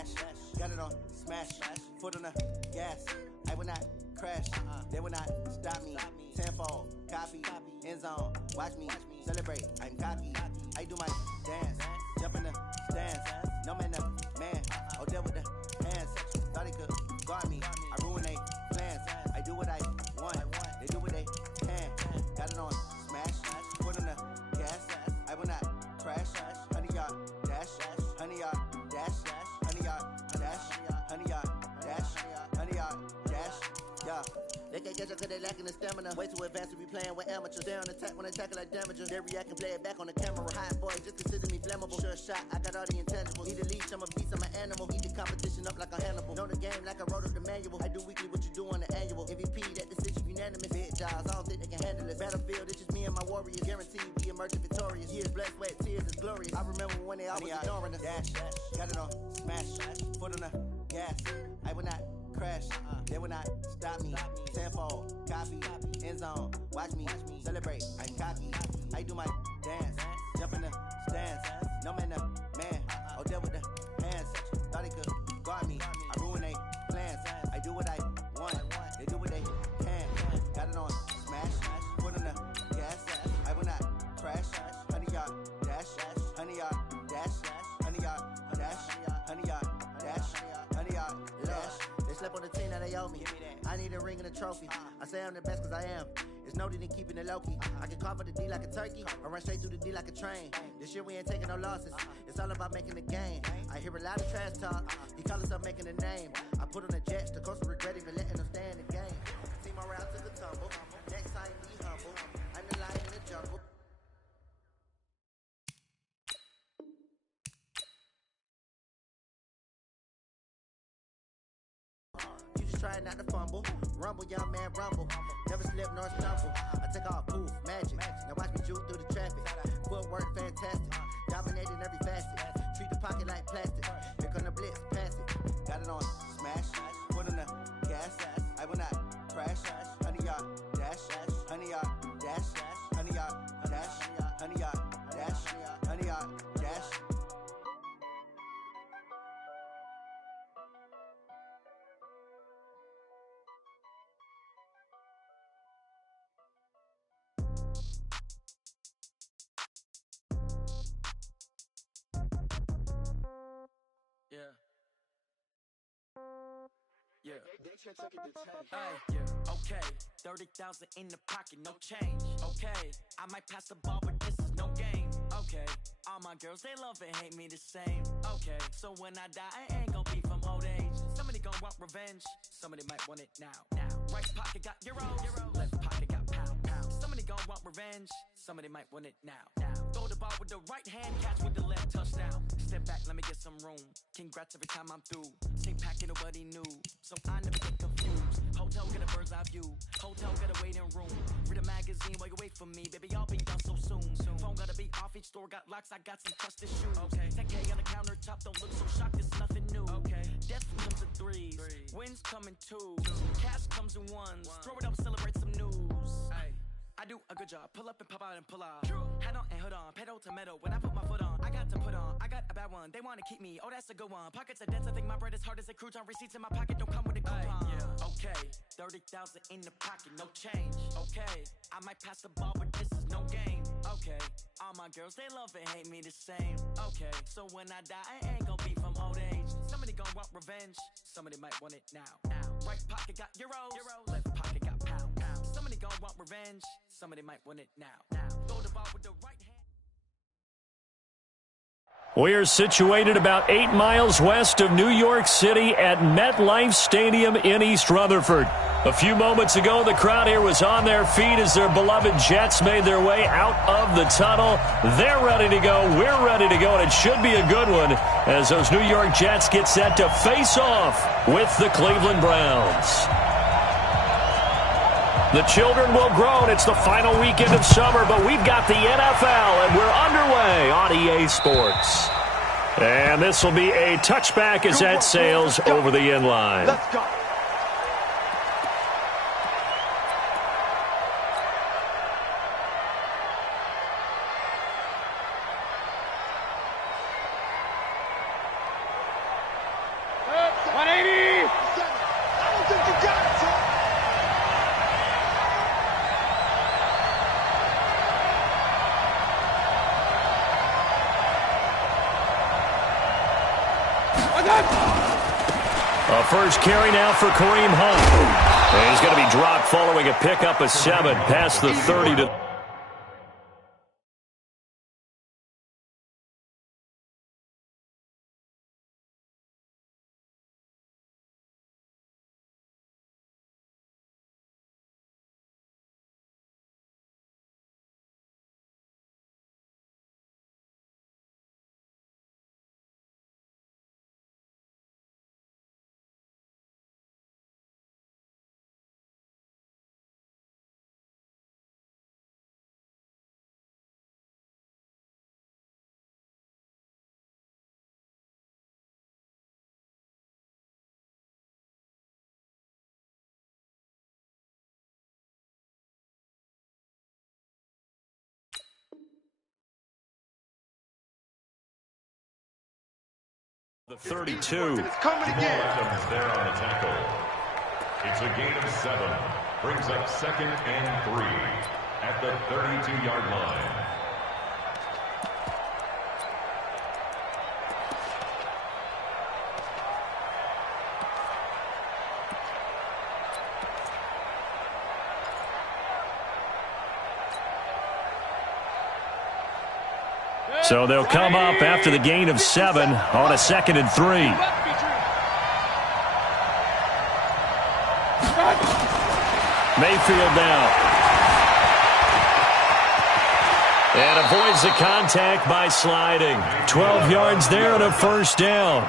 dash. Got it on smash. Foot on the gas. I will not crash. They will not stop me. Tenfold, copy, end zone. Watch me celebrate. I'm cocky. I do my dance. Jump in the stands. No man, man. Oh, there with the hands. Thought he could guard me. I ruin they plans. I do what I want. They do what they can. Got it on smash. Foot on the gas. I will not crash. 100-yard dash. 100-yard dash. 100-yard dash. 100-yard dash. 100-yard dash. Yeah. They can't catch up cause they lacking the stamina. Way too advanced to be playing with amateurs. Stay on attack when they tackle like damagers. They react and play it back on the camera. Hot boy, just consider me flammable. Sure shot, I got all the intangibles. Need a leash, I'm a beast, I'm an animal. Eat the competition up like a Hannibal. Know the game like I wrote up the manual. I do weekly what you do on the annual. MVP, that decision unanimous. Big jobs, I don't think they can handle it. Battlefield, it's just me and my warriors. Guaranteed we emerge victorious. Years, blood, sweat, tears, is glorious. I remember when they always ignoring us. Dash, got it on smash. Foot on the gas. I will not crash. They will not stop me. Tenfold, copy, end zone. Watch me celebrate. I'm cocky. I do my dance. Jump in the stands. No man, man. Oh, there with the hands. Thought he could guard me. I ruin they plans. I do what I want. They do what they can. Got it on smash. Foot on the gas. I will not crash. 100-yard dash. 100-yard dash. 100-yard dash. 100-yard dash. 100-yard dash. They slept on the team that they owe me. I need a ring and a trophy. I say I'm the best cause I am. It's noted in keeping it low-key. I can carve for the D like a turkey, or run straight through the D like a train. This year we ain't taking no losses. It's all about making the game. I hear a lot of trash talk. He call himself making a name. I put on the Jets. The coach will regret even letting them stay in the game. Team morale took a tumble. Next time be humble. I'm the lion in the jungle. Trying not to fumble, rumble, young man, rumble. Never slip nor stumble. I take off, poof, magic. Now watch me juke through the traffic. Footwork, fantastic. Dominating every facet. Treat the pocket like plastic. Here come the blitz, pass it. Got it on smash. Foot on the gas. I will not crash. 100-yard dash. 100-yard dash. 100-yard dash. 100-yard dash. 100-yard dash. Yeah. Okay, 30,000 in the pocket, no change. Okay, I might pass the ball, but this is no game. Okay, all my girls, they love and hate me the same. Okay, so when I die, I ain't gon' be from old age. Somebody gon' want revenge, somebody might want it now. Right pocket got euros, left pocket got pound. Somebody gon' want revenge, somebody might want it now. Throw the ball with the right hand, catch with the left, touchdown. Step back, let me get some room. Congrats every time I'm through. Same packet, nobody knew, so I never get confused. Hotel got a bird's eye view. Hotel got a waiting room. Read a magazine while you wait for me, baby. I'll be done so soon. Phone gotta be off. Each store got locks. I got some trusted shoes. Okay. 10K on the countertop. Don't look so shocked. It's nothing new. Okay. Death comes in threes. Wins come in twos. Cash comes in ones. Throw it up, celebrate some news. Ay. I do a good job. Pull up and pop out and pull out. Hat on and hood on. Pedal to metal. When I put my foot on, I got to put on. I got a bad one. They wanna keep me. Oh, that's a good one. Pockets are dense. I think my bread is hard as a crouton. Receipts in my pocket don't come with a coupon. Yeah. Okay. 30,000 in the pocket. No change. Okay. I might pass the ball, but this is no game. Okay. All my girls, they love and hate me the same. Okay. So when I die, I ain't gon' be from old age. Somebody gon' want revenge. Somebody might want it now. Right pocket got euros. Left pocket got pound. Somebody gon' want revenge. Somebody might want it now. Throw the ball with the right hand. We are situated about 8 miles west of New York City at MetLife Stadium in East Rutherford. A few moments ago, the crowd here was on their feet as their beloved Jets made their way out of the tunnel. They're ready to go. We're ready to go, and it should be a good one as those New York Jets get set to face off with the Cleveland Browns. The children will grow, and it's the final weekend of summer, but we've got the NFL, and we're underway on EA Sports. And this will be a touchback as that sails over the end line. Let's go. A first carry now for Kareem Hunt. And he's going to be dropped following a pickup of 7 past the 30 to... The 32. It's coming again. Adams there on the tackle. It's a gain of 7. Brings up 2nd and 3 at the 32-yard line. So they'll come up after the gain of 7 on a 2nd and 3. Mayfield now. And avoids the contact by sliding. 12 yards there and a first down.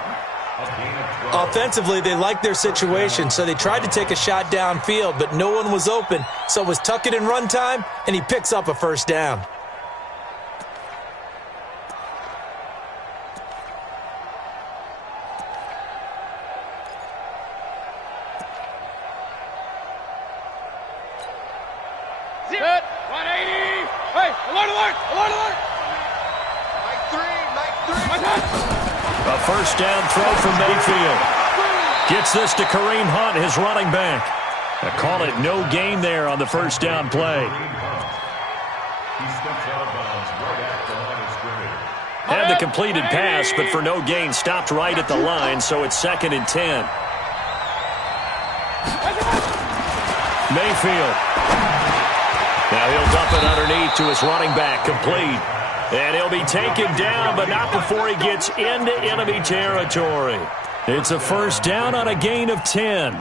Offensively, they liked their situation, so they tried to take a shot downfield, but no one was open. So it was tuck it in run time, and he picks up a first down. Set, 180. Hey, alert, alert, alert, alert. Mike 3. A first down throw from Mayfield. Gets this to Kareem Hunt, his running back. I call it no gain there on the first down play. He steps out of bounds right at the line of scrimmage. Had the completed pass, but for no gain, stopped right at the line, so it's 2nd and 10. Mayfield. Now he'll dump it underneath to his running back, complete. And he'll be taken down, but not before he gets into enemy territory. It's a first down on a gain of 10.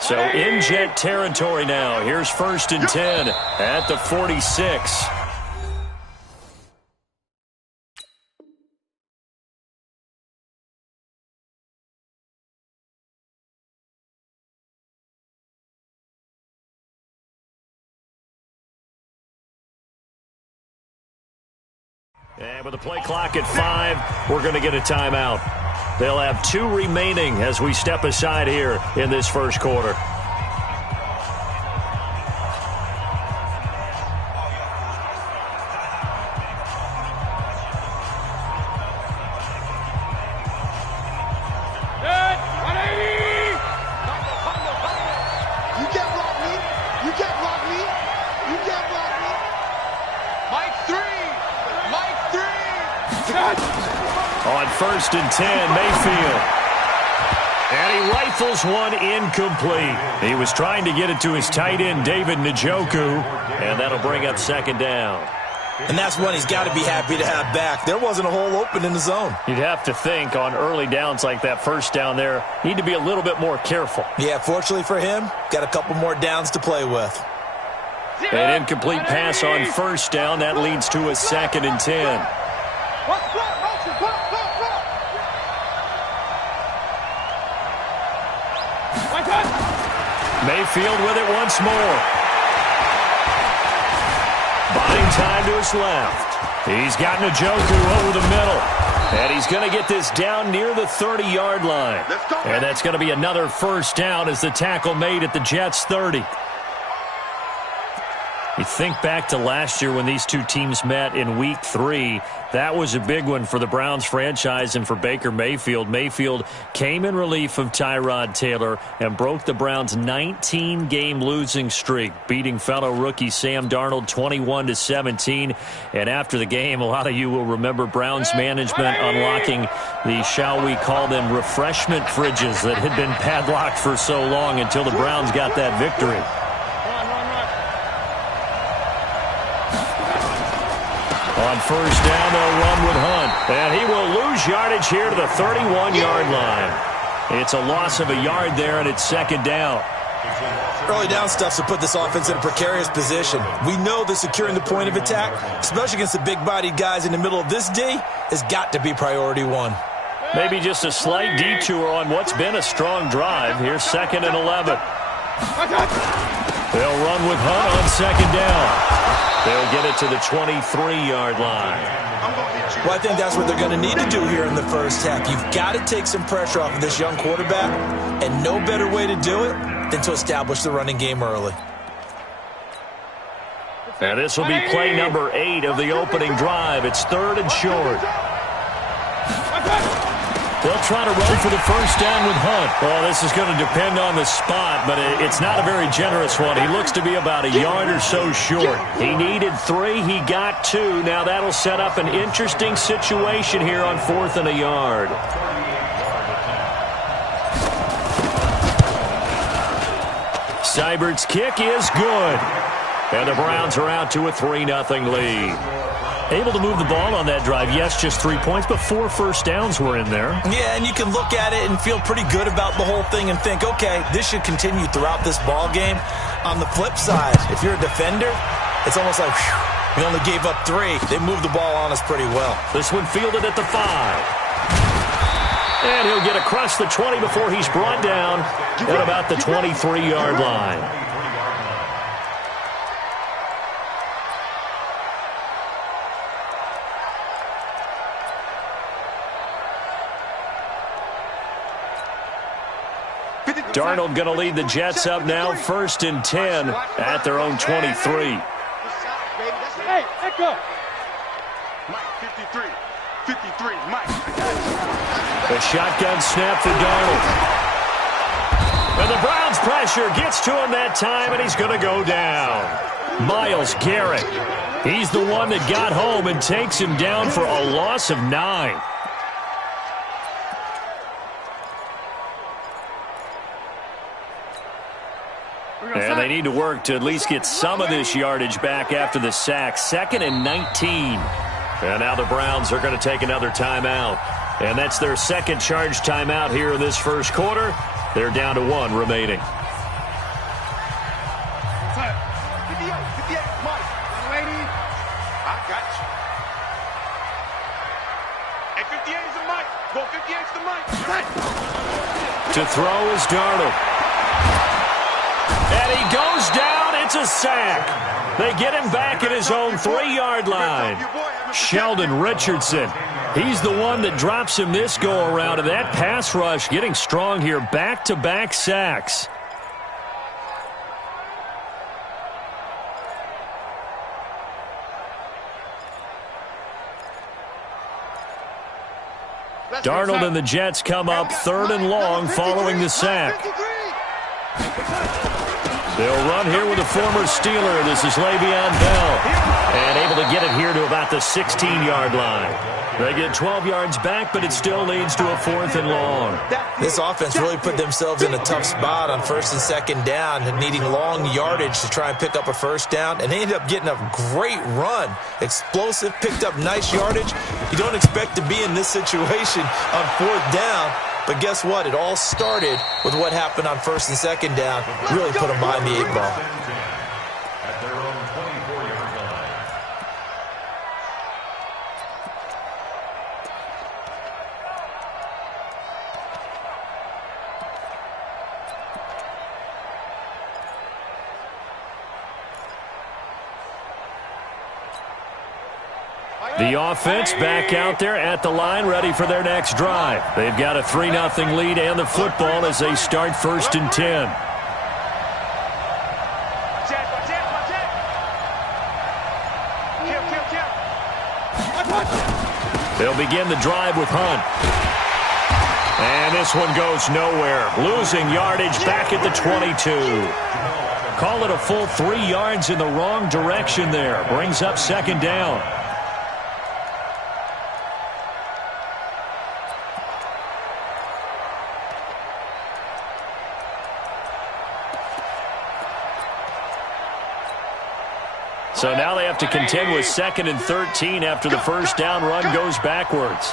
So in Jet territory now. Here's 1st and 10 at the 46. And with the play clock at 5, we're going to get a timeout. They'll have 2 remaining as we step aside here in this first quarter. On 1st and 10, Mayfield. And he rifles one incomplete. He was trying to get it to his tight end, David Njoku, and that'll bring up 2nd down. And that's one he's got to be happy to have back. There wasn't a hole open in the zone. You'd have to think on early downs like that first down there, need to be a little bit more careful. Yeah, fortunately for him, got a couple more downs to play with. An incomplete pass on 1st down. That leads to a 2nd and 10. Mayfield with it once more. Buying time to his left. He's got Njoku over the middle. And he's going to get this down near the 30-yard line. And that's going to be another first down as the tackle made at the Jets' 30. You think back to last year when these two teams met in Week 3. That was a big one for the Browns franchise and for Baker Mayfield. Mayfield came in relief of Tyrod Taylor and broke the Browns' 19-game losing streak, beating fellow rookie Sam Darnold 21-17. And after the game, a lot of you will remember Browns management unlocking the, shall we call them, refreshment fridges that had been padlocked for so long until the Browns got that victory. On first down, they'll run with Hunt. And he will lose yardage here to the 31-yard line. It's a loss of a yard there, and it's second down. Early down stuff to put this offense in a precarious position. We know that securing the point of attack, especially against the big-bodied guys in the middle of this D, has got to be priority one. Maybe just a slight detour on what's been a strong drive. Here's 2nd and 11. They'll run with Hunt on second down. They'll get it to the 23-yard line. Well, I think that's what they're going to need to do here in the first half. You've got to take some pressure off of this young quarterback, and no better way to do it than to establish the running game early. And this will be play number 8 of the opening drive. It's 3rd and short. They'll try to run for the first down with Hunt. Well, this is going to depend on the spot, but it's not a very generous one. He looks to be about a yard or so short. He needed 3. He got 2. Now that'll set up an interesting situation here on 4th and a yard. Seibert's kick is good. And the Browns are out to a 3-0 lead. Able to move the ball on that drive. Yes, just 3 points, but 4 first downs were in there. Yeah, and you can look at it and feel pretty good about the whole thing and think, okay, this should continue throughout this ball game. On the flip side, if you're a defender, it's almost like, whew, we only gave up 3. They moved the ball on us pretty well. This one fielded at the 5. And he'll get across the 20 before he's brought down at about the 23-yard line. Darnold going to lead the Jets up now, 1st and 10 at their own 23. Hey, let go. Mike, 53, Mike. A shotgun snap for Darnold. And the Browns pressure gets to him that time, and he's going to go down. Myles Garrett. He's the one that got home and takes him down for a loss of 9. And they need to work to at least get some of this yardage back after the sack. 2nd and 19. And now the Browns are going to take another timeout. And that's their second charge timeout here in this first quarter. They're down to 1 remaining. 58, Mike. Lady, I got you. And 58 is the Mike. Go 58 is the Mike. To throw is Darnold. And he goes down. It's a sack. They get him back at his own 3-yard line. Sheldon Richardson. He's the one that drops him this go-around. And that pass rush getting strong here. Back-to-back sacks. Darnold and the Jets come up 3rd and long following the sack. They'll run here with a former Steeler. This is Le'Veon Bell. And able to get it here to about the 16-yard line. They get 12 yards back, but it still leads to a 4th and long. This offense really put themselves in a tough spot on 1st and 2nd down and needing long yardage to try and pick up a first down. And they ended up getting a great run. Explosive, picked up nice yardage. You don't expect to be in this situation on 4th down. But guess what? It all started with what happened on 1st and 2nd down. Really put them behind the 8 ball. At their own 24-yard line. The offense back out there at the line, ready for their next drive. They've got a 3-0 lead and the football as they start 1st and 10. They'll begin the drive with Hunt. And this one goes nowhere. Losing yardage back at the 22. Call it a full 3 yards in the wrong direction there. Brings up 2nd down. So now they have to contend with 2nd and 13 after the first down run goes backwards.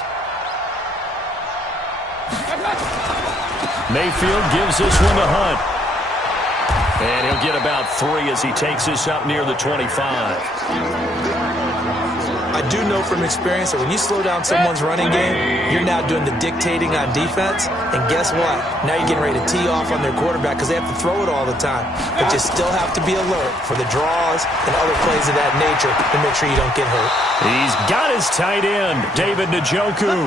Mayfield gives this one to Hunt. And he'll get about 3 as he takes this up near the 25. I do know from experience that when you slow down someone's running game, you're now doing the dictating on defense. And guess what? Now you're getting ready to tee off on their quarterback because they have to throw it all the time. But you still have to be alert for the draws and other plays of that nature to make sure you don't get hurt. He's got his tight end, David Njoku.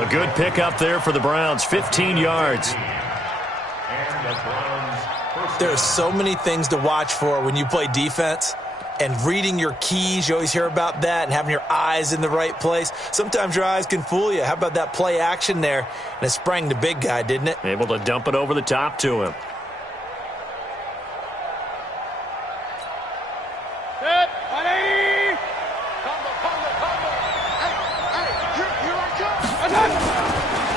A good pickup there for the Browns, 15 yards. There are so many things to watch for when you play defense. And reading your keys, you always hear about that, and having your eyes in the right place. Sometimes your eyes can fool you. How about that play action there? And it sprang the big guy, didn't it? Able to dump it over the top to him. Set, 180.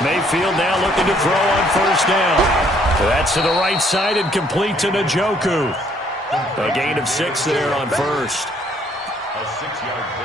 Mayfield now looking to throw on 1st down. That's to the right side and complete to Njoku. A gain of 6 there on 1st.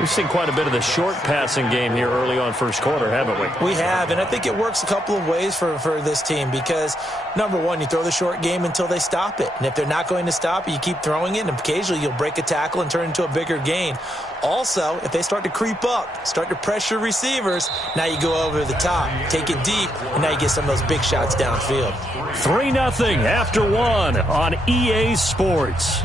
We've seen quite a bit of the short passing game here early on 1st quarter, haven't we? We have, and I think it works a couple of ways for this team because, number one, you throw the short game until they stop it. And if they're not going to stop it, you keep throwing it, and occasionally you'll break a tackle and turn it into a bigger gain. Also, if they start to creep up, start to pressure receivers, now you go over the top, take it deep, and now you get some of those big shots downfield. 3-0 after 1 on EA Sports.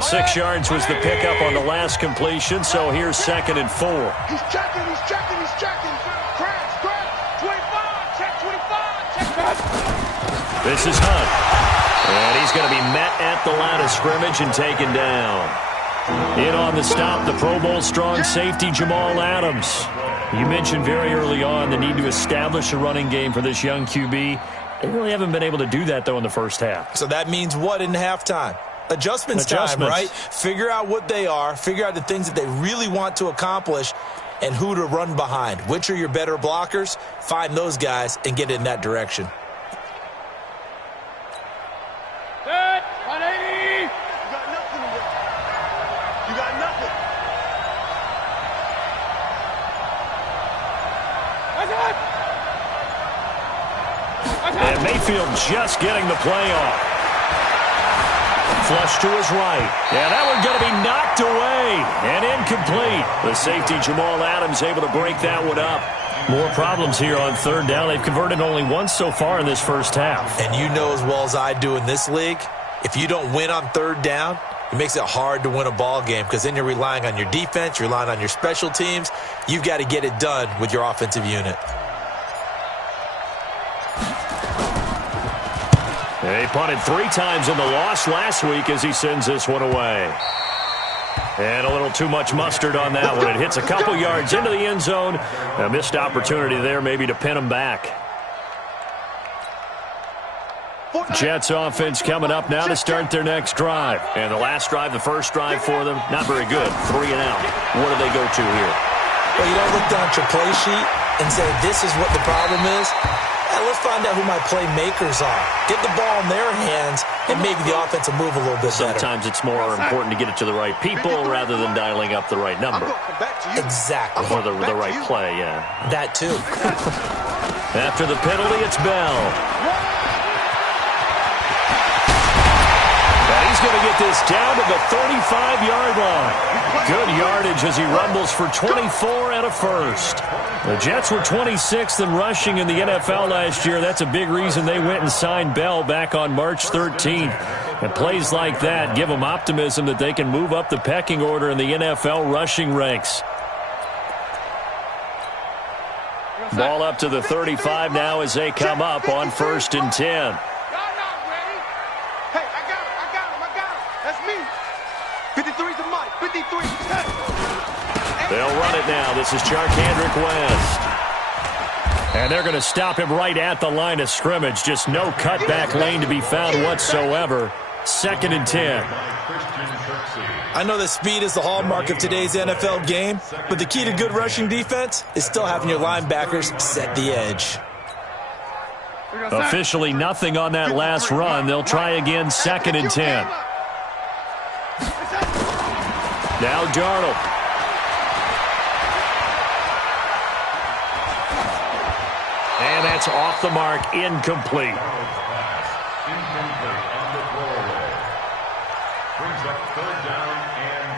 Six yards was the pickup on the last completion, so here's 2nd and 4. He's checking. Crash. 25, check 25, check. This is Hunt. And he's going to be met at the line of scrimmage and taken down. In on the stop, the Pro Bowl strong safety, Jamal Adams. You mentioned very early on the need to establish a running game for this young QB. They really haven't been able to do that, though, in the first half. So that means what in halftime? Adjustments time, right? Figure out what they are, figure out the things that they really want to accomplish, and who to run behind. Which are your better blockers? Find those guys and get in that direction. Set, 180. You got nothing to do. You got nothing. And Mayfield just getting the play off. Flush to his right. Yeah, that one going to be knocked away and incomplete. The safety, Jamal Adams, able to break that one up. More problems here on 3rd down. They've converted only once so far in this first half. And you know as well as I do in this league, if you don't win on 3rd down, it makes it hard to win a ball game because then you're relying on your defense, you're relying on your special teams. You've got to get it done with your offensive unit. They punted 3 times in the loss last week as he sends this one away. And a little too much mustard on that one. It hits a couple yards into the end zone. A missed opportunity there maybe to pin him back. Jets offense coming up now to start their next drive. And the last drive, the first drive for them, not very good. 3 and out. What do they go to here? Well, you don't look down at your play sheet and say, this is what the problem is. Let's find out who my playmakers are. Get the ball in their hands, and maybe the offense will move a little bit better. Sometimes it's more important to get it to the right people rather than dialing up the right number. Exactly. Or the right play, yeah. That too. After the penalty, it's Bell. And he's going to get this down to the 35-yard line. Good yardage as he rumbles for 24 and a first. The Jets were 26th in rushing in the NFL last year. That's a big reason they went and signed Bell back on March 13th. And plays like that give them optimism that they can move up the pecking order in the NFL rushing ranks. Ball up to the 35 now as they come up on 1st and 10. They'll run it now. This is Charcandrick West. And they're going to stop him right at the line of scrimmage. Just no cutback lane to be found whatsoever. 2nd and 10. I know that speed is the hallmark of today's NFL game, but the key to good rushing defense is still having your linebackers set the edge. Officially nothing on that last run. They'll try again 2nd and 10. Now Darnold. And that's off the mark, incomplete. Brings up 3rd down and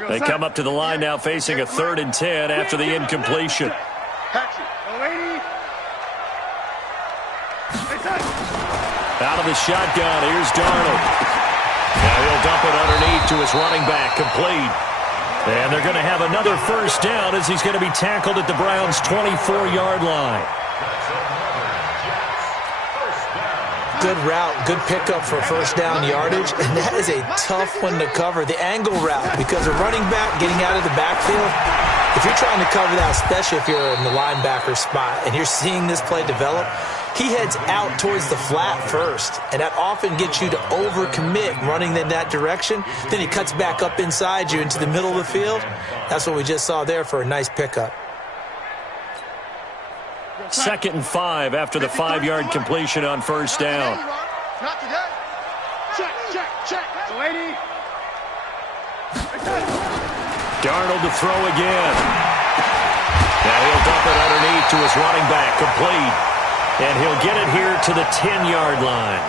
10. They come up to the line now facing a 3rd and 10 after the incompletion. Out of the shotgun, here's Darnold. Now he'll dump it underneath to his running back, complete. And they're going to have another 1st down as he's going to be tackled at the Browns' 24-yard line. Good route, good pickup for 1st down yardage, and that is a tough one to cover. The angle route, because a running back getting out of the backfield, if you're trying to cover that, especially if you're in the linebacker spot and you're seeing this play develop, he heads out towards the flat first, and that often gets you to overcommit running in that direction. Then he cuts back up inside you into the middle of the field. That's what we just saw there for a nice pickup. 2nd and 5 after the 5-yard completion on 1st down. Not today. Check. Lady. Darnold to throw again. Now he'll dump it underneath to his running back, complete. And he'll get it here to the 10-yard line.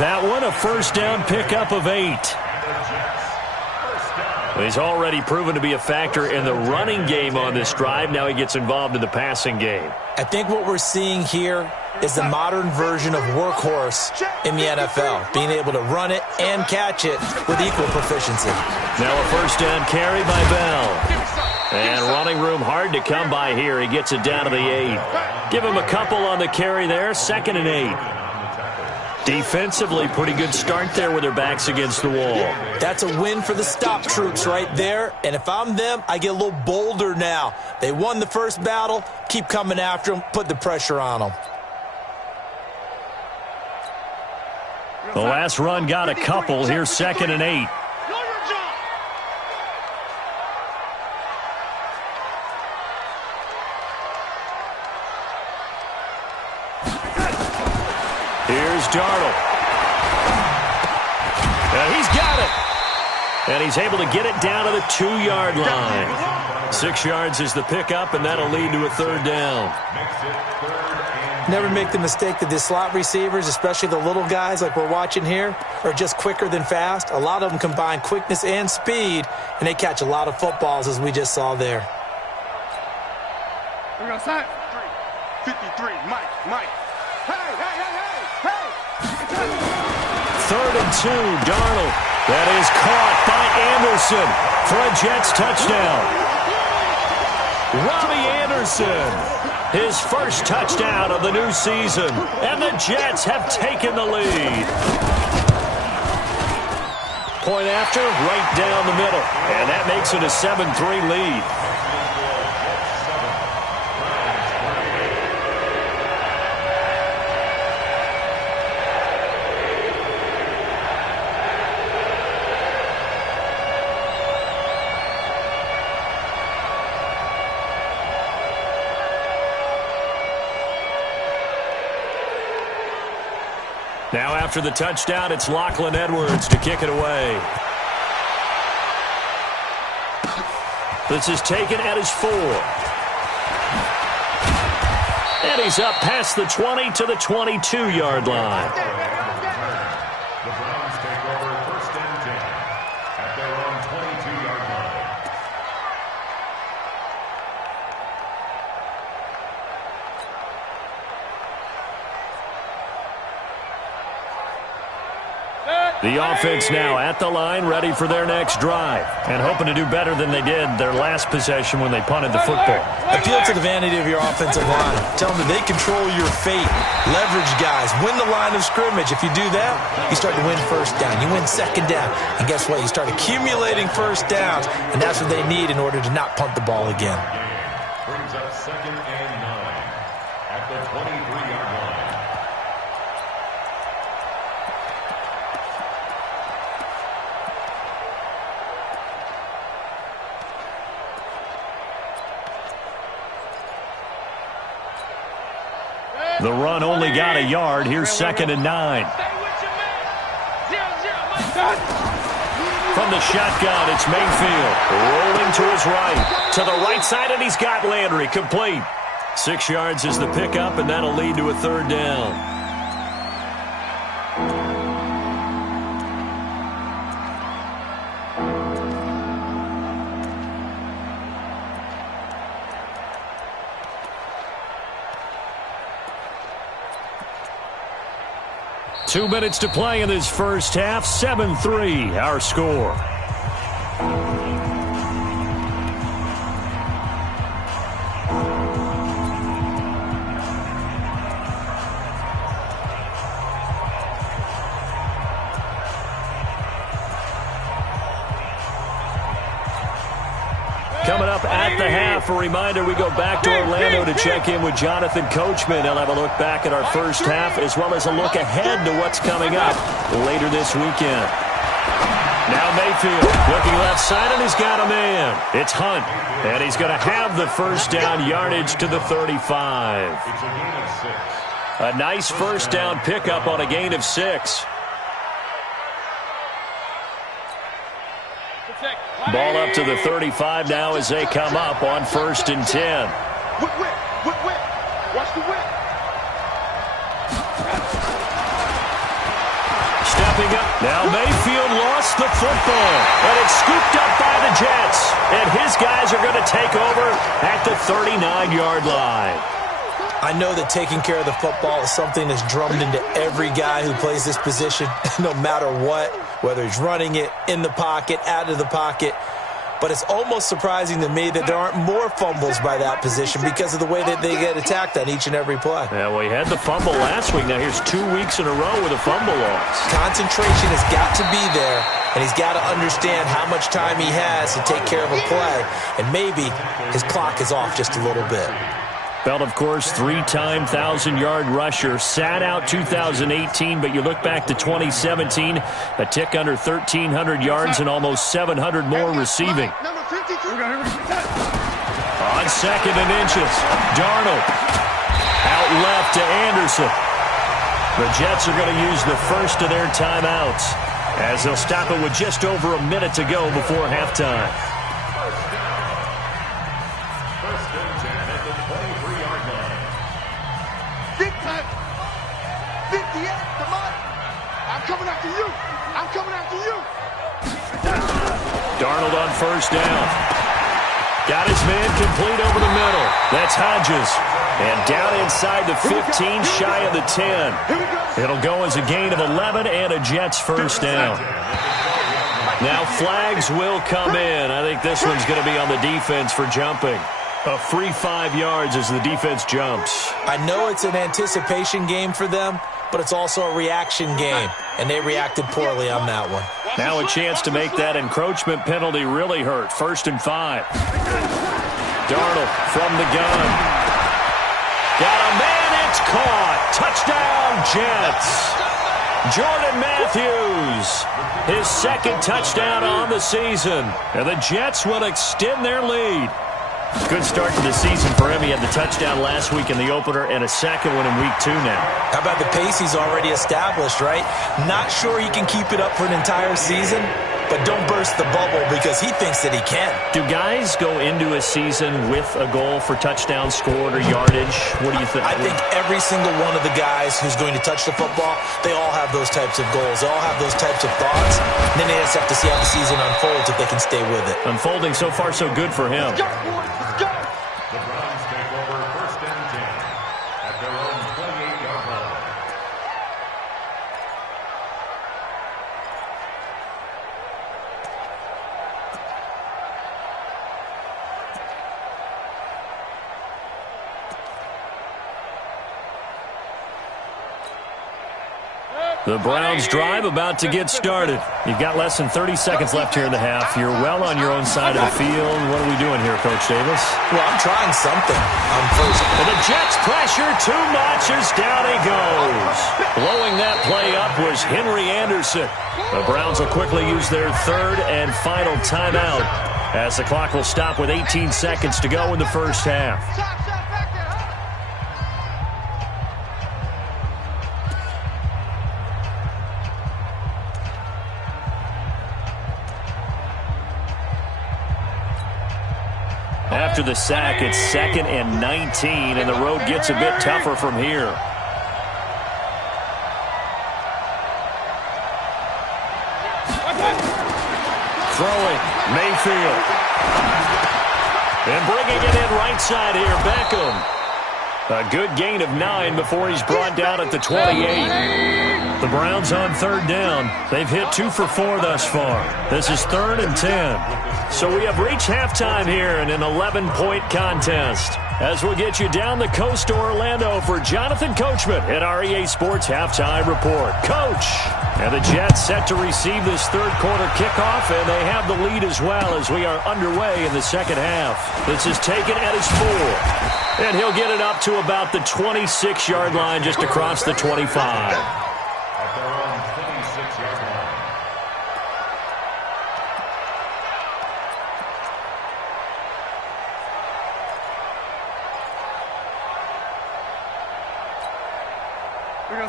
That one a 1st down pickup of 8. He's already proven to be a factor in the running game on this drive. Now he gets involved in the passing game. I think what we're seeing here is the modern version of workhorse in the NFL, being able to run it and catch it with equal proficiency. Now a 1st down carry by Bell. And running room hard to come by here. He gets it down to the 8. Give him a couple on the carry there. 2nd and 8. Defensively, pretty good start there with their backs against the wall. That's a win for the stop troops right there. And if I'm them, I get a little bolder now. They won the first battle. Keep coming after them. Put the pressure on them. The last run got a couple. Here's 2nd and 8. Here's Darnold. He's got it. And he's able to get it down to the 2-yard line. 6 yards is the pickup, and that'll lead to a 3rd down. Never make the mistake that the slot receivers, especially the little guys like we're watching here, are just quicker than fast. A lot of them combine quickness and speed, and they catch a lot of footballs, as we just saw there. We're going to sign. 53, Mike. Hey. 3rd and 2, Darnold. That is caught by Anderson for a Jets touchdown. Robbie Anderson, his first touchdown of the new season, and the Jets have taken the lead. Point after, right down the middle, and that makes it a 7-3 lead. Now after the touchdown, it's Lachlan Edwards to kick it away. This is taken at his 4. And he's up past the 20 to the 22-yard line. The Browns take over 1st and 10 at their own 22-yard line. The offense now at the line, ready for their next drive, and hoping to do better than they did their last possession when they punted the football. Appeal to the vanity of your offensive line. Tell them that they control your fate. Leverage guys. Win the line of scrimmage. If you do that, you start to win 1st down. You win 2nd down. And guess what? You start accumulating 1st downs, and that's what they need in order to not punt the ball again. Brings up 2nd and 9 at the 23-yard line. The run only got a yard. Here's 2nd and 9. From the shotgun, it's Mayfield. Rolling to his right. To the right side, and he's got Landry. Complete. 6 yards is the pickup, and that'll lead to a 3rd down. Two minutes to play in this first half. 7-3, our score. Coming up at the half, a reminder, we go back to Orlando to check in with Jonathan Coachman. He'll have a look back at our first half as well as a look ahead to what's coming up later this weekend. Now Mayfield looking left side, and he's got a man. It's Hunt, and he's going to have the 1st down, yardage to the 35. It's a gain of 6. A nice 1st down pickup on a gain of 6. Ball up to the 35 now as they come up on 1st and 10. Whip. Watch the whip. Stepping up. Now Mayfield lost the football, and it's scooped up by the Jets. And his guys are going to take over at the 39-yard line. I know that taking care of the football is something that's drummed into every guy who plays this position, no matter what, whether he's running it, in the pocket, out of the pocket. But it's almost surprising to me that there aren't more fumbles by that position because of the way that they get attacked on each and every play. Yeah, well, he had the fumble last week. Now here's 2 weeks in a row with a fumble loss. Concentration has got to be there, and he's got to understand how much time he has to take care of a play. And maybe his clock is off just a little bit. Belt, of course, 3-time 1,000-yard rusher. Sat out 2018, but you look back to 2017, a tick under 1,300 yards and almost 700 more receiving. On 2nd and inches, Darnold out left to Anderson. The Jets are going to use the first of their timeouts as they'll stop it with just over a minute to go before halftime. Darnold on 1st down. Got his man complete over the middle. That's Hodges. And down inside the 15, shy of the 10. It'll go as a gain of 11 and a Jets 1st down. Now flags will come in. I think this one's going to be on the defense for jumping. A free 5 yards as the defense jumps. I know it's an anticipation game for them, but it's also a reaction game, and they reacted poorly on that one. Now a chance to make that encroachment penalty really hurt. 1st and 5. Darnold from the gun. Got a man, it's caught. Touchdown, Jets. Jordan Matthews, his 2nd touchdown on the season. And the Jets will extend their lead. Good start to the season for him. He had the touchdown last week in the opener and a second one in week 2 now. How about the pace he's already established, right? Not sure he can keep it up for an entire season, but don't burst the bubble because he thinks that he can. Do guys go into a season with a goal for touchdown scored or yardage? What do you think? I think every single one of the guys who's going to touch the football, they all have those types of goals. They all have those types of thoughts. And then they just have to see how the season unfolds if they can stay with it. Unfolding so far so good for him. The Browns take over 1st and 10 at their own 28-yard line. The Browns drive about to get started. You've got less than 30 seconds left here in the half. You're well on your own side of the field. What are we doing here, Coach Davis? Well, I'm trying something. I'm first. And the Jets pressure too much as down he goes. Blowing that play up was Henry Anderson. The Browns will quickly use their 3rd and final timeout as the clock will stop with 18 seconds to go in the first half. After the sack, it's 2nd and 19, and the road gets a bit tougher from here. Throwing, Mayfield. And bringing it in right side here, Beckham. A good gain of 9 before he's brought down at the 28. The Browns on 3rd down. They've hit 2 for 4 thus far. This is 3rd and 10. So we have reached halftime here in an 11-point contest. As we'll get you down the coast to Orlando for Jonathan Coachman at our EA Sports Halftime Report. Coach! And the Jets set to receive this 3rd quarter kickoff, and they have the lead as well as we are underway in the second half. This is taken at his 4. And he'll get it up to about the 26-yard line just across the 25.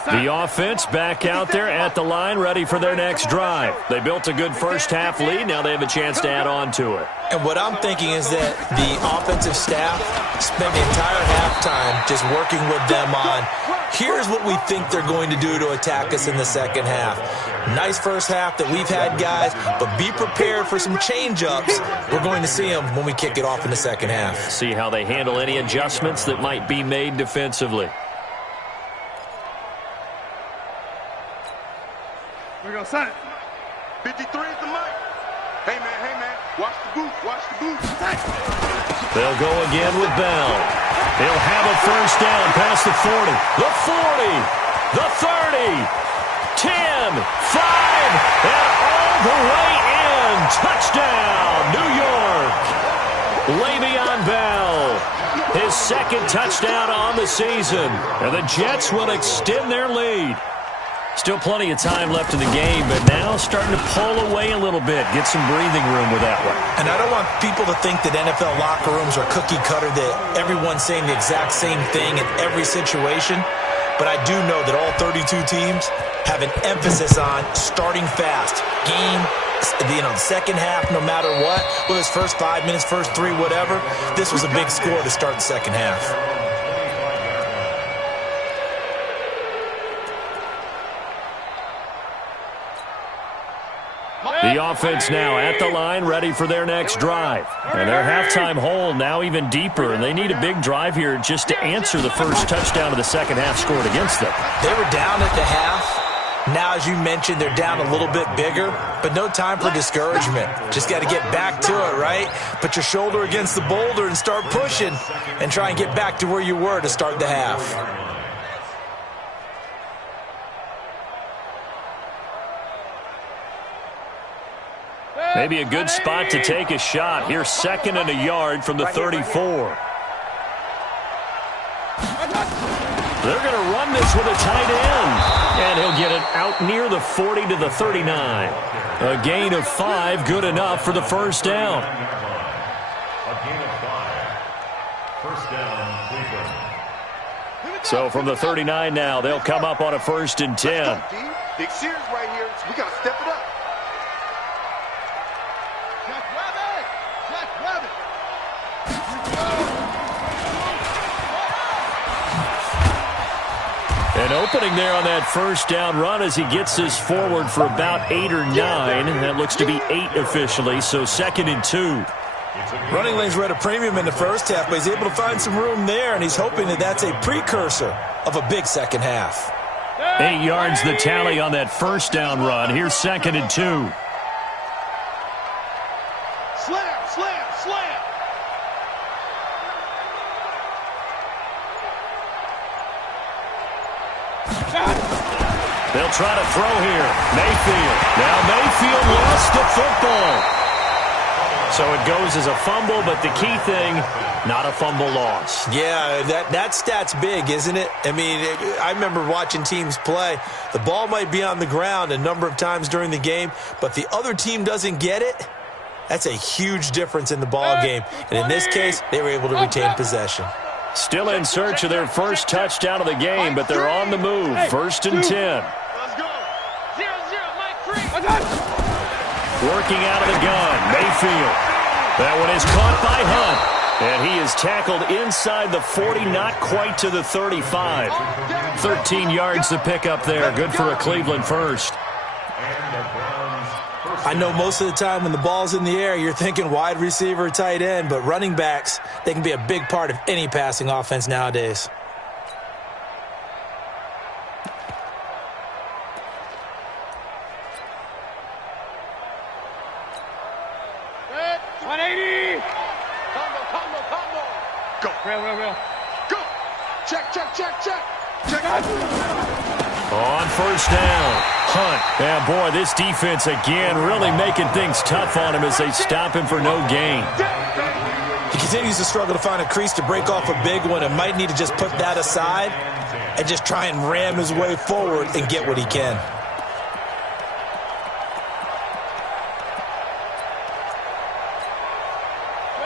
The offense back out there at the line, ready for their next drive. They built a good first half lead. Now they have a chance to add on to it. And what I'm thinking is that the offensive staff spent the entire halftime just working with them on, here's what we think they're going to do to attack us in the second half. Nice first half that we've had, guys, but be prepared for some change-ups. We're going to see them when we kick it off in the second half. See how they handle any adjustments that might be made defensively. Here we go, son. 53 is the mic. Hey, man, watch the booth, They'll go again with Bell. He'll have a first down past the 40, the 40, the 30, 10, 5, and all the way in. Touchdown, New York. Le'Veon Bell, his 2nd touchdown on the season. And the Jets will extend their lead. Still plenty of time left in the game, but now starting to pull away a little bit, get some breathing room with that one. And I don't want people to think that NFL locker rooms are cookie cutter, that everyone's saying the exact same thing in every situation. But I do know that all 32 teams have an emphasis on starting fast. Game, the second half, no matter what, whether it's first 5 minutes, first 3, whatever. This was a big score to start the second half. The offense now at the line, ready for their next drive. And their halftime hole now even deeper, and they need a big drive here just to answer the first touchdown of the second half scored against them. They were down at the half. Now, as you mentioned, they're down a little bit bigger, but no time for discouragement. Just got to get back to it, right? Put your shoulder against the boulder and start pushing and try and get back to where you were to start the half. Maybe a good spot to take a shot. Here's 2nd and a yard from the 34. They're going to run this with a tight end. And he'll get it out near the 40 to the 39. A gain of 5, good enough for the first down. A gain of 5. First down, Cleveland. So from the 39 now, they'll come up on a 1st and 10. Big series right here. We got to step it up. Jack Rabbit! Jack Rabbit! An opening there on that 1st down run as he gets this forward for about 8 or 9. That looks to be 8 officially, so 2nd and 2. Running lanes were at a premium in the first half, but he's able to find some room there, and he's hoping that that's a precursor of a big second half. 8 yards the tally on that 1st down run. Here's 2nd and 2. Slam, slam, slam! They'll try to throw here. Mayfield. Now Mayfield lost the football. So it goes as a fumble, but the key thing, not a fumble loss. Yeah, that stat's big, isn't it? I mean, I remember watching teams play. The ball might be on the ground a number of times during the game, but the other team doesn't get it. That's a huge difference in the ball game. And in this case, they were able to retain possession. Still in search of their first touchdown of the game, but they're on the move. 1st and 10. Let's go! 0-0, Mike 3! Working out of the gun, Mayfield. That one is caught by Hunt. And he is tackled inside the 40, not quite to the 35. 13 yards to pick up there. Good for a Cleveland first. I know most of the time when the ball's in the air, you're thinking wide receiver, tight end, but running backs, they can be a big part of any passing offense nowadays. Red, 180! Combo! Go! Real. Go! Check! Check out! On 1st down, Hunt. Yeah, boy, this defense again really making things tough on him as they stop him for no gain. He continues to struggle to find a crease to break off a big one and might need to just put that aside and just try and ram his way forward and get what he can.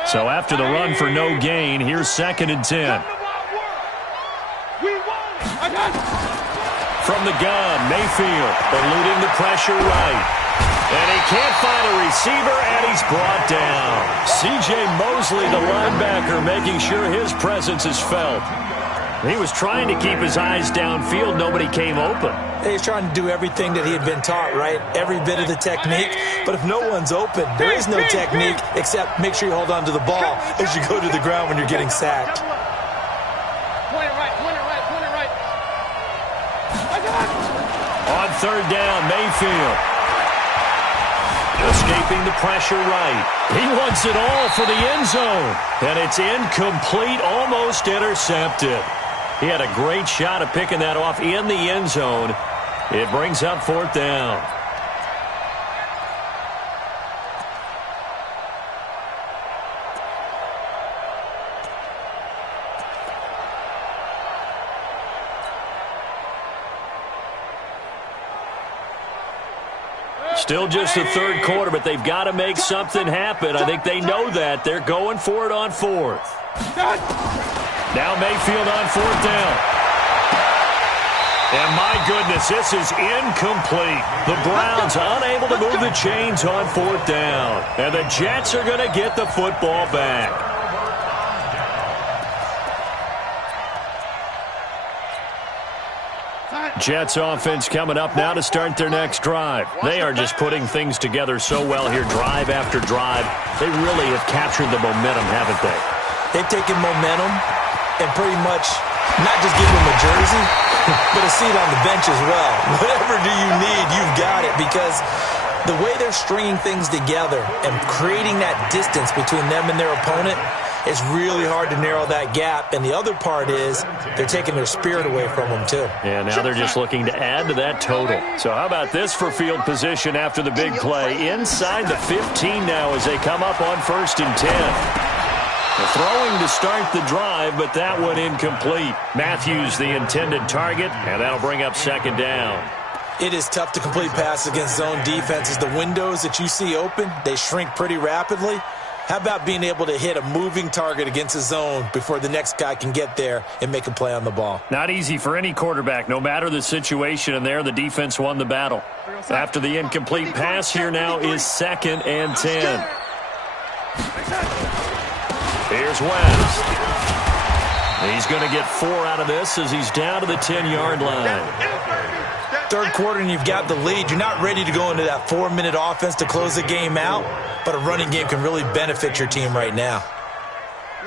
So after the run for no gain, here's 2nd and 10. From the gun, Mayfield eluding the pressure right. And he can't find a receiver, and he's brought down. C.J. Mosley, the linebacker, making sure his presence is felt. He was trying to keep his eyes downfield. Nobody came open. He's trying to do everything that he had been taught, right? Every bit of the technique. But if no one's open, there is no technique except make sure you hold on to the ball as you go to the ground when you're getting sacked. Point it right. On 3rd down, Mayfield. Escaping the pressure right. He wants it all for the end zone. And it's incomplete, almost intercepted. He had a great shot at picking that off in the end zone. It brings up 4th down. Still just the 3rd quarter, but they've got to make something happen. I think they know that. They're going for it on 4th. Now Mayfield on 4th down. And my goodness, this is incomplete. The Browns unable to move the chains on 4th down. And the Jets are going to get the football back. Jets offense coming up now to start their next drive. They are just putting things together so well here, drive after drive. They really have captured the momentum, haven't they? They've taken momentum and pretty much not just give them a jersey, but a seat on the bench as well. Whatever do you need, you've got it, because the way they're stringing things together and creating that distance between them and their opponent, it's really hard to narrow that gap. And the other part is they're taking their spirit away from them, too. Yeah, now they're just looking to add to that total. So how about this for field position after the big play? Inside the 15 now as they come up on 1st and 10. The throwing to start the drive, but that one incomplete. Matthews the intended target, and that'll bring up 2nd down. It is tough to complete passes against zone defenses. The windows that you see open, they shrink pretty rapidly. How about being able to hit a moving target against a zone before the next guy can get there and make a play on the ball? Not easy for any quarterback, no matter the situation, and there the defense won the battle. After the incomplete pass, here now is 2nd and 10. Here's West. He's going to get 4 out of this as he's down to the 10-yard line. Third quarter and you've got the lead. You're not ready to go into that 4-minute offense to close the game out, but a running game can really benefit your team right now.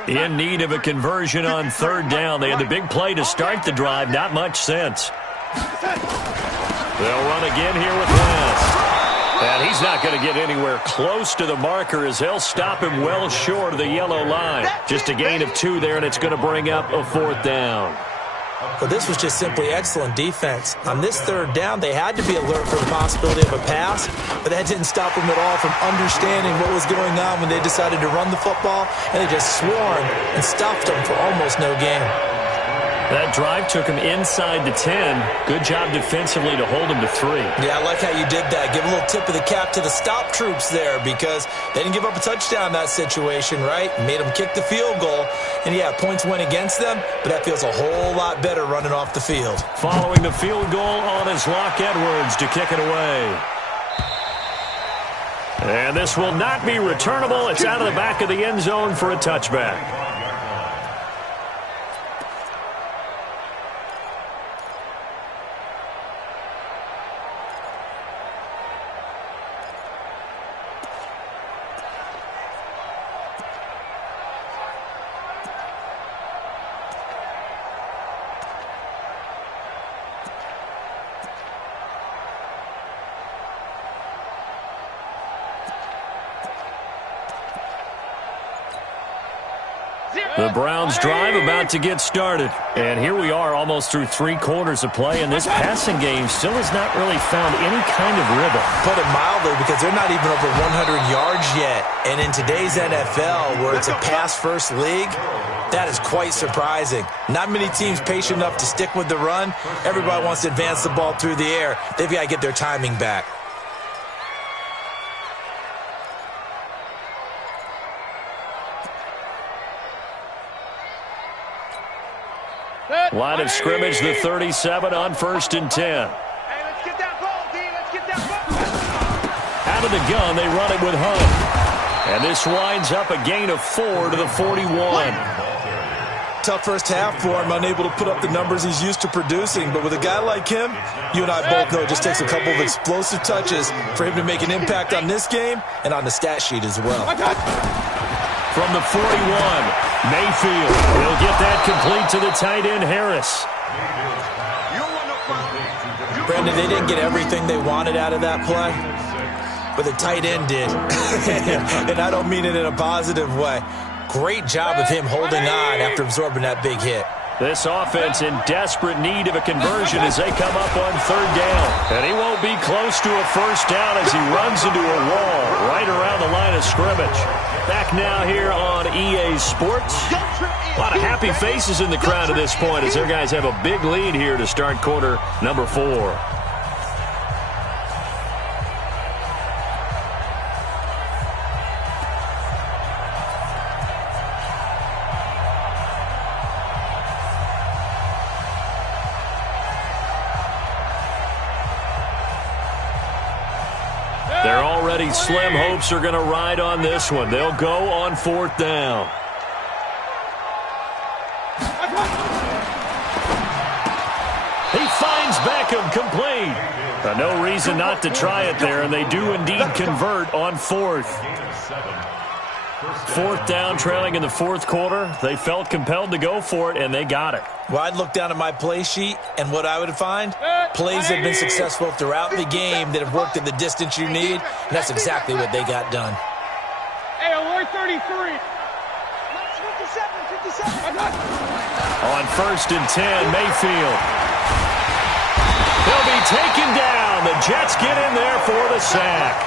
In need of a conversion on 3rd down. They had the big play to start the drive. Not much sense. They'll run again here with West. And he's not going to get anywhere close to the marker as they'll stop him well short of the yellow line. Just a gain of 2 there, and it's going to bring up a 4th down. Well, this was just simply excellent defense. On this 3rd down, they had to be alert for the possibility of a pass, but that didn't stop them at all from understanding what was going on when they decided to run the football, and they just swarmed and stuffed them for almost no gain. That drive took him inside the 10. Good job defensively to hold him to 3. Yeah, I like how you did that. Give a little tip of the cap to the stop troops there because they didn't give up a touchdown in that situation, right? Made them kick the field goal. And, yeah, points went against them, but that feels a whole lot better running off the field. Following the field goal on is Locke Edwards to kick it away. And this will not be returnable. It's out of the back of the end zone for a touchback. The Browns drive about to get started. And here we are almost through 3 quarters of play, and this passing game still has not really found any kind of rhythm. Put it mildly, because they're not even over 100 yards yet. And in today's NFL, where it's a pass-first league, that is quite surprising. Not many teams patient enough to stick with the run. Everybody wants to advance the ball through the air. They've got to get their timing back. Line of scrimmage, the 37 on 1st and 10. Hey, let's get that ball, D. Let's get that ball. Out of the gun, they run it with Hunt. And this winds up a gain of 4 to the 41. Tough first half for him, unable to put up the numbers he's used to producing. But with a guy like him, you and I both know it just takes a couple of explosive touches for him to make an impact on this game and on the stat sheet as well. From the 41, Mayfield will get that complete to the tight end, Harris. Brandon, they didn't get everything they wanted out of that play, but the tight end did. And I don't mean it in a positive way. Great job of him holding on after absorbing that big hit. This offense in desperate need of a conversion as they come up on 3rd down. And he won't be close to a 1st down as he runs into a wall right around the line of scrimmage. Back now here on EA Sports. A lot of happy faces in the crowd at this point as their guys have a big lead here to start quarter number 4. Slim hopes are going to ride on this one. They'll go on 4th down. He finds Beckham complete. No reason not to try it there, and they do indeed convert on 4th. 4th down, trailing in the 4th quarter. They felt compelled to go for it, and they got it. Well, I'd look down at my play sheet, and what I would find, plays have been successful throughout the game that have worked at the distance you need, and that's exactly what they got done. Hey, alert 33. 57. On 1st and 10, Mayfield. He'll be taken down. The Jets get in there for the sack.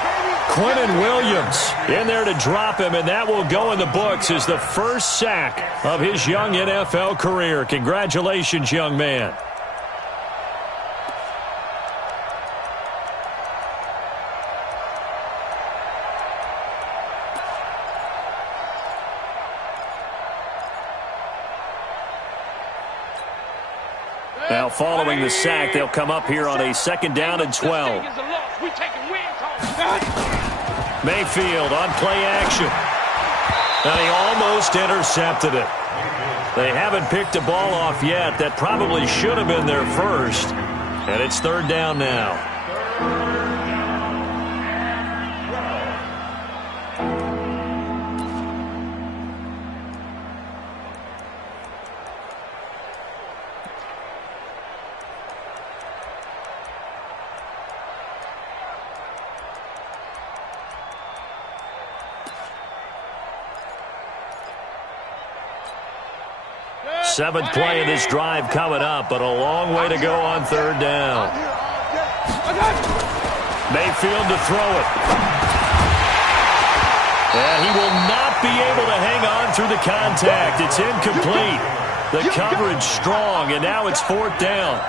Quentin Williams in there to drop him, and that will go in the books as the first sack of his young NFL career. Congratulations, young man. Now, following the sack, they'll come up here on a 2nd down and 12. Mayfield on play action. And he almost intercepted it. They haven't picked a ball off yet. That probably should have been their first. And it's 3rd down now. Seventh play of this drive coming up, but a long way to go on 3rd down. Mayfield to throw it. And he will not be able to hang on through the contact. It's incomplete. The coverage strong, and now it's 4th down.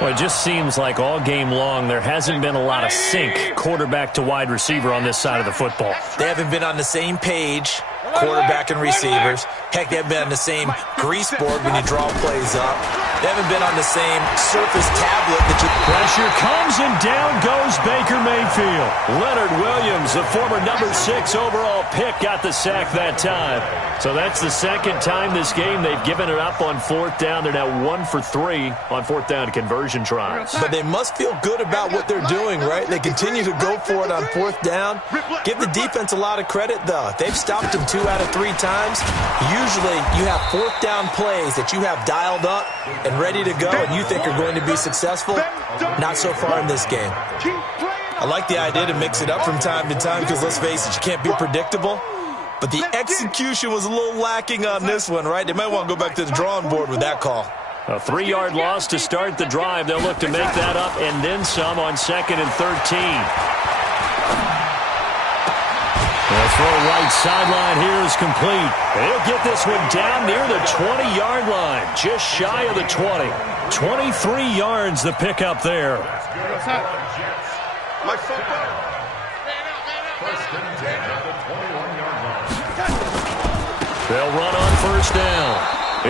Well, it just seems like all game long there hasn't been a lot of sync quarterback to wide receiver on this side of the football. They haven't been on the same page, quarterback and receivers. Heck, they haven't been on the same grease board when you draw plays up. They haven't been on the same surface tablet that you... Pressure comes, and down goes Baker Mayfield. Leonard Williams, the former number 6 overall pick, got the sack that time. So that's the 2nd time this game they've given it up on 4th down. They're now 1 for 3 on 4th down conversion tries. But they must feel good about what they're doing, right? They continue to go for it on 4th down. Give the defense a lot of credit, though. They've stopped them 2 out of 3 times. Usually you have 4th down plays that you have dialed up and ready to go and you think are going to be successful. Not so far in this game. I like the idea to mix it up from time to time because, let's face it, you can't be predictable. But the execution was a little lacking on this one, right? They might want to go back to the drawing board with that call. A 3-yard loss to start the drive. They'll look to make that up and then some on 2nd and 13. The throw right sideline here is complete. He'll get this one down near the 20-yard line, just shy of the 20. 23 yards the pickup there. My football. They'll run on 1st down.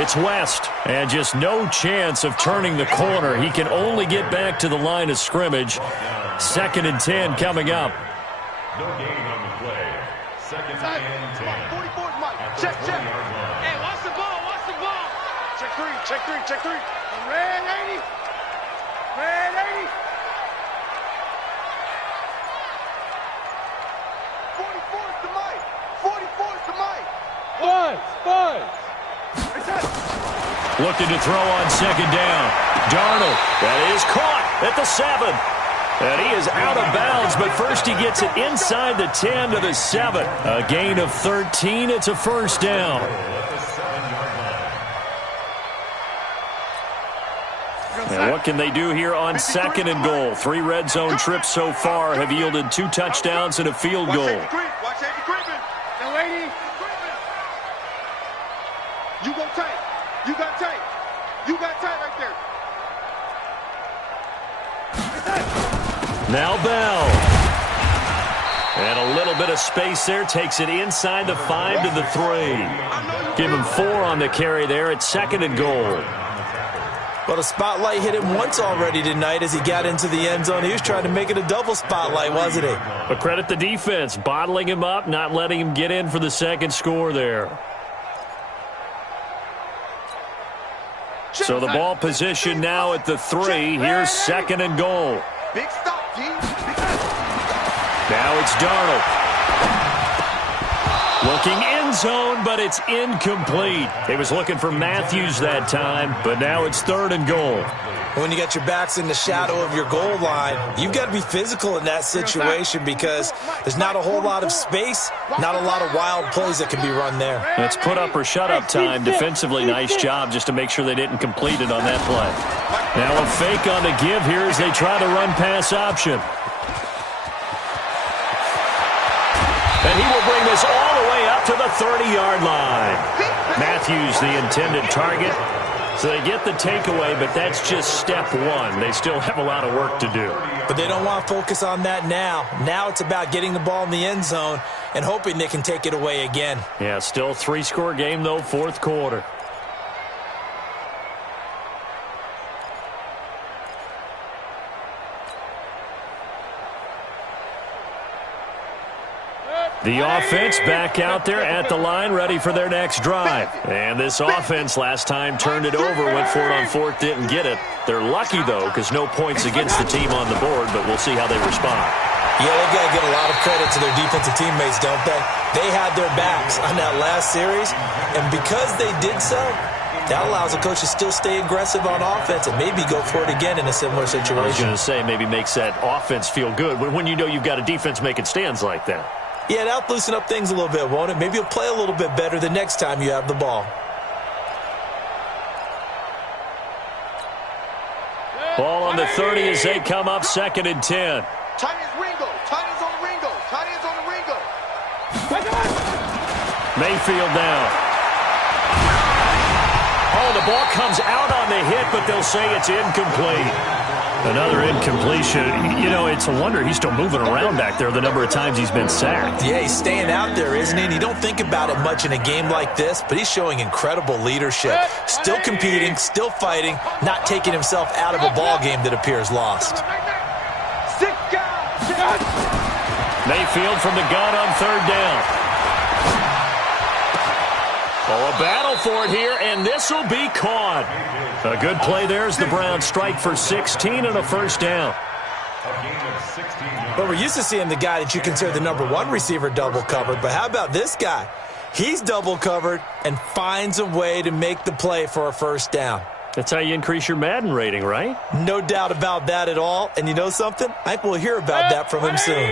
It's West, and just no chance of turning the corner. He can only get back to the line of scrimmage. 2nd and 10 coming up. No gain on the play. 2nd and 10. 44's Mike. Check. Hey, watch the ball. Check 3. Red 80. Red 80. 44's to Mike. 44's to Mike. Five. Looking to throw on 2nd down. Darnold. That is caught at the 7. And he is out of bounds, but first he gets it inside the 10 to the 7. A gain of 13. It's a 1st down. And what can they do here on 2nd and goal? 3 red zone trips so far have yielded 2 touchdowns and a field goal. Watch Andy Creeping. Now, lady. You go tight. You got tight. You got tight right there. Now Bell. And a little bit of space there. Takes it inside the 5 to the 3. Give him 4 on the carry there at 2nd and goal. Well, the spotlight hit him once already tonight as he got into the end zone. He was trying to make it a double spotlight, wasn't he? But credit the defense, bottling him up, not letting him get in for the 2nd score there. So the ball position now at the 3. Here's 2nd and goal. Big stop, G. Now it's Darnold. Looking end zone, but it's incomplete. He was looking for Matthews that time, but now it's 3rd and goal. When you got your backs in the shadow of your goal line, you've got to be physical in that situation because there's not a whole lot of space, not a lot of wild plays that can be run there. It's put up or shut up time. Defensively, nice job just to make sure they didn't complete it on that play. Now a fake on the give here as they try to run pass option. And he will bring this all the way up to the 30-yard line. Matthews, the intended target. So they get the takeaway, but that's just step 1. They still have a lot of work to do. But they don't want to focus on that now. Now it's about getting the ball in the end zone and hoping they can take it away again. Yeah, still 3-score game, though, 4th quarter. The offense back out there at the line, ready for their next drive. And this offense last time turned it over, went for it on fourth, didn't get it. They're lucky, though, because no points against the team on the board, but we'll see how they respond. Yeah, they've got to give a lot of credit to their defensive teammates, don't they? They had their backs on that last series, and because they did so, that allows the coach to still stay aggressive on offense and maybe go for it again in a similar situation. I was going to say, maybe makes that offense feel good when you know you've got a defense making stands like that. Yeah, that'll loosen up things a little bit, won't it? Maybe you'll play a little bit better the next time you have the ball. Ball on the 30 as they come up 2nd and 10. Tight ends Ringo. Tight ends on the Ringo. Tight ends on the Ringo. Mayfield down. Oh, the ball comes out on the hit, but they'll say it's incomplete. Another incompletion. You know, it's a wonder he's still moving around back there the number of times he's been sacked. Yeah, he's staying out there, isn't he? And you don't think about it much in a game like this, but he's showing incredible leadership. Still competing, still fighting, not taking himself out of a ball game that appears lost. Mayfield from the gun on 3rd down. Oh, a battle for it here, and this will be caught. A good play there as the Browns strike for 16 and a first down. Well, we're used to seeing the guy that you consider the number 1 receiver double covered, but how about this guy? He's double covered and finds a way to make the play for a first down. That's how you increase your Madden rating, right? No doubt about that at all. And you know something? I think we'll hear about that from him soon.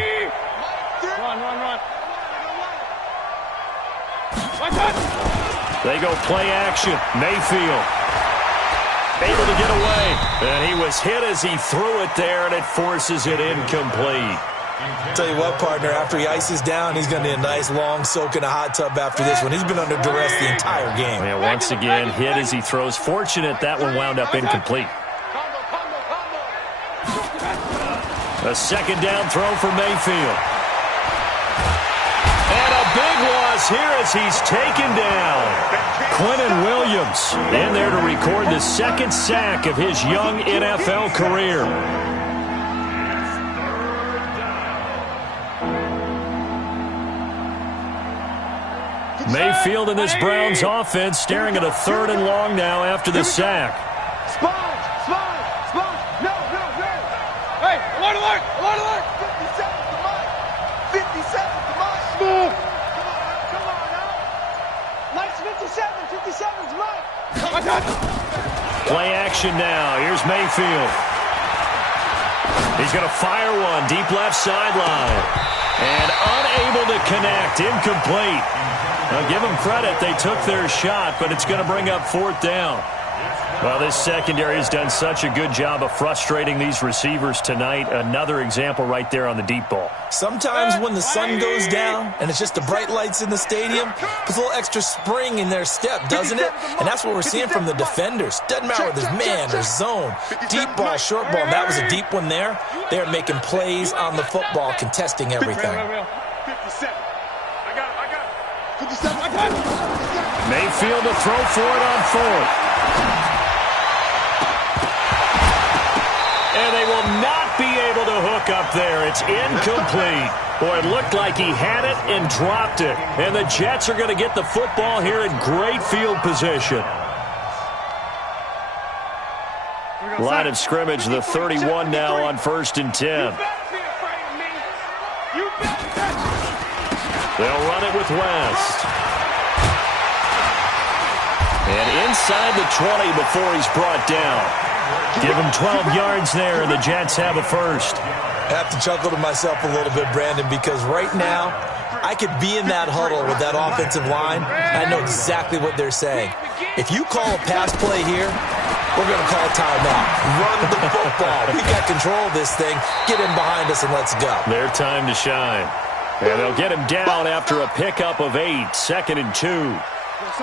They go play action. Mayfield able to get away. And he was hit as he threw it there, and it forces it incomplete. Tell you what, partner, after he ices down, he's going to need a nice long soak in a hot tub after this one. He's been under duress the entire game. Yeah, once again, hit as he throws. Fortunate that one wound up incomplete. A 2nd down throw for Mayfield. And a big loss here as he's taken down. Quinnen Williams in there to record the 2nd sack of his young NFL career. Mayfield in this Browns offense staring at a 3rd and long now after the sack. Sponge! No! Hey, alert! 50 seconds to Mike! Move! Come on now! Mike's 57's Mike! Play action now. Here's Mayfield. He's going to fire one deep left sideline. And unable to connect. Incomplete. Now, give them credit. They took their shot, but it's going to bring up 4th down. Well, this secondary has done such a good job of frustrating these receivers tonight. Another example right there on the deep ball. Sometimes when the sun goes down and it's just the bright lights in the stadium, puts a little extra spring in their step, doesn't it? And that's what we're seeing from the defenders. Doesn't matter whether there's man or zone. Deep ball, short ball. That was a deep one there. They're making plays on the football, contesting everything. 57. I got it. 57. Mayfield to throw for it on 4th. And they will not be able to hook up there. It's incomplete. Boy, it looked like he had it and dropped it. And the Jets are going to get the football here in great field position. Line of scrimmage, the 31 now on 1st and 10. They'll run it with West. And inside the 20 before he's brought down. Give him 12 yards there, and the Jets have a first. I have to chuckle to myself a little bit, Brandon, because right now I could be in that huddle with that offensive line, and I know exactly what they're saying. If you call a pass play here, we're going to call a timeout. Run the football. We got control of this thing. Get in behind us and let's go. Their time to shine. And they'll get him down after a pickup of 8, 2nd and 2.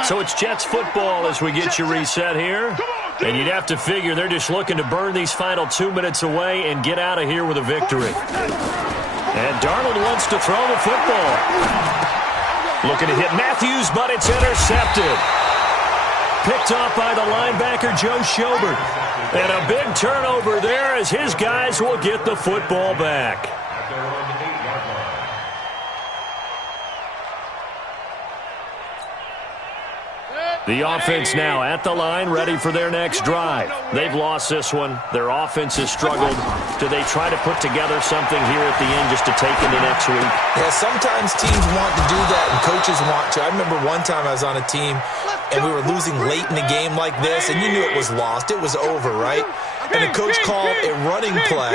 So it's Jets football as we get you reset here. And you'd have to figure they're just looking to burn these final 2 minutes away and get out of here with a victory. And Darnold wants to throw the football. Looking to hit Matthews, but it's intercepted. Picked off by the linebacker, Joe Schobert. And a big turnover there as his guys will get the football back. The offense now at the line, ready for their next drive. They've lost this one. Their offense has struggled. Do they try to put together something here at the end just to take into next week? Yeah, sometimes teams want to do that and coaches want to. I remember one time I was on a team and we were losing late in a game like this, and you knew it was lost. It was over, right? And the coach called a running play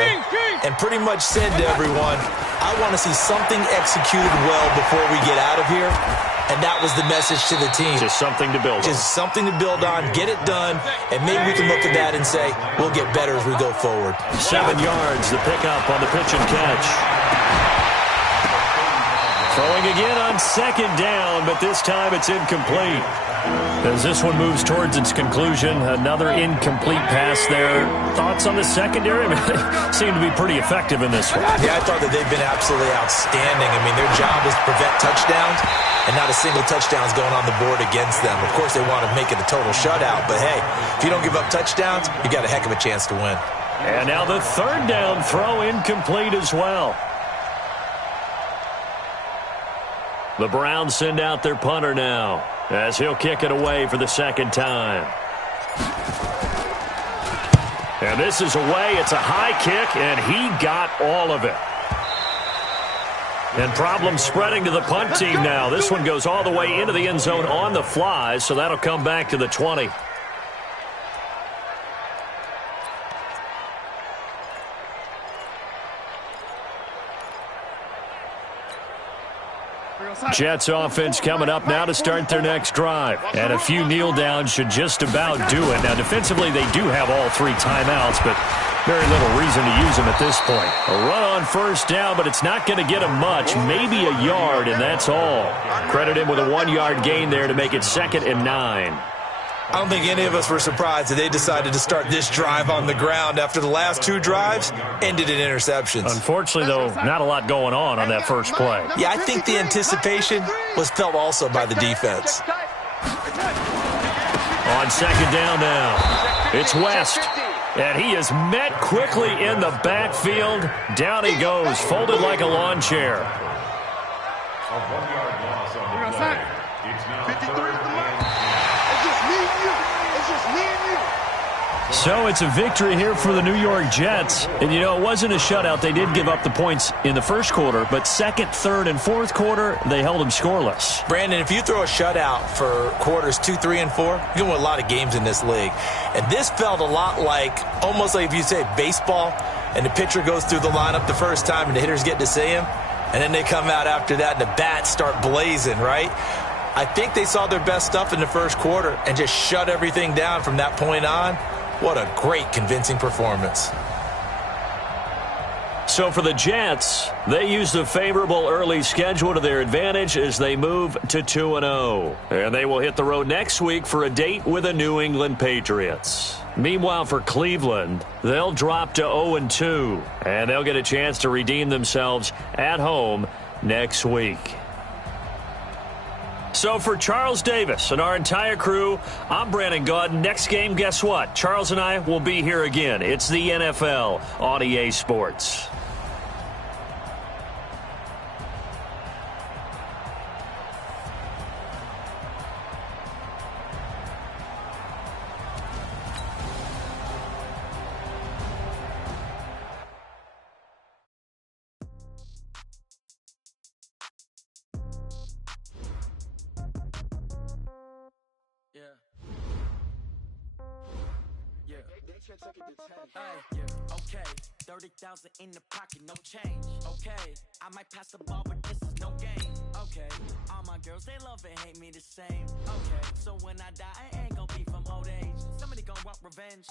and pretty much said to everyone, I want to see something executed well before we get out of here. And that was the message to the team. Just something to build on. Just something to build on, get it done, and maybe we can look at that and say, we'll get better as we go forward. 7 yards, the pickup on the pitch and catch. Throwing again on second down, but this time it's incomplete. As this one moves towards its conclusion, another incomplete pass there. Thoughts on the secondary? I mean, they seem to be pretty effective in this one. Yeah, I thought that they've been absolutely outstanding. I mean, their job is to prevent touchdowns, and not a single touchdown is going on the board against them. Of course, they want to make it a total shutout, but hey, if you don't give up touchdowns, you got a heck of a chance to win. And now the third down throw incomplete as well. The Browns send out their punter now, as he'll kick it away for the second time. And this is away. It's a high kick, and he got all of it. And problems spreading to the punt team now. This one goes all the way into the end zone on the fly, so that'll come back to the 20. Jets offense coming up now to start their next drive. And a few kneel downs should just about do it. Now, defensively, they do have all 3 timeouts, but very little reason to use them at this point. A run on first down, but it's not going to get them much. Maybe a yard, and that's all. Credit him with a 1-yard gain there to make it 2nd and 9. I don't think any of us were surprised that they decided to start this drive on the ground after the last 2 drives ended in interceptions. Unfortunately, though, not a lot going on that first play. Yeah, I think the anticipation was felt also by the defense. On second down now, it's West. And he is met quickly in the backfield. Down he goes, folded like a lawn chair. A 1-yard loss on the play. It's now 3rd and 10. So it's a victory here for the New York Jets. And, you know, it wasn't a shutout. They did give up the points in the first quarter, but second, third, and fourth quarter, they held them scoreless. Brandon, if you throw a shutout for quarters 2, 3, and 4, you're going to win a lot of games in this league. And this felt a lot like, almost like if you say baseball, and the pitcher goes through the lineup the first time and the hitters get to see him, and then they come out after that and the bats start blazing, right? I think they saw their best stuff in the first quarter and just shut everything down from that point on. What a great, convincing performance. So for the Jets, they use the favorable early schedule to their advantage as they move to 2-0. And they will hit the road next week for a date with the New England Patriots. Meanwhile, for Cleveland, they'll drop to 0-2. And they'll get a chance to redeem themselves at home next week. So for Charles Davis and our entire crew, I'm Brandon Gaudin. Next game, guess what? Charles and I will be here again. It's the NFL on EA Sports. Okay, 30,000 in the pocket, no change. Okay, I might pass the ball, but this is no game. Okay, all my girls, they love and hate me the same. Okay, so when I die, I ain't gonna be from old age. Somebody gonna want revenge.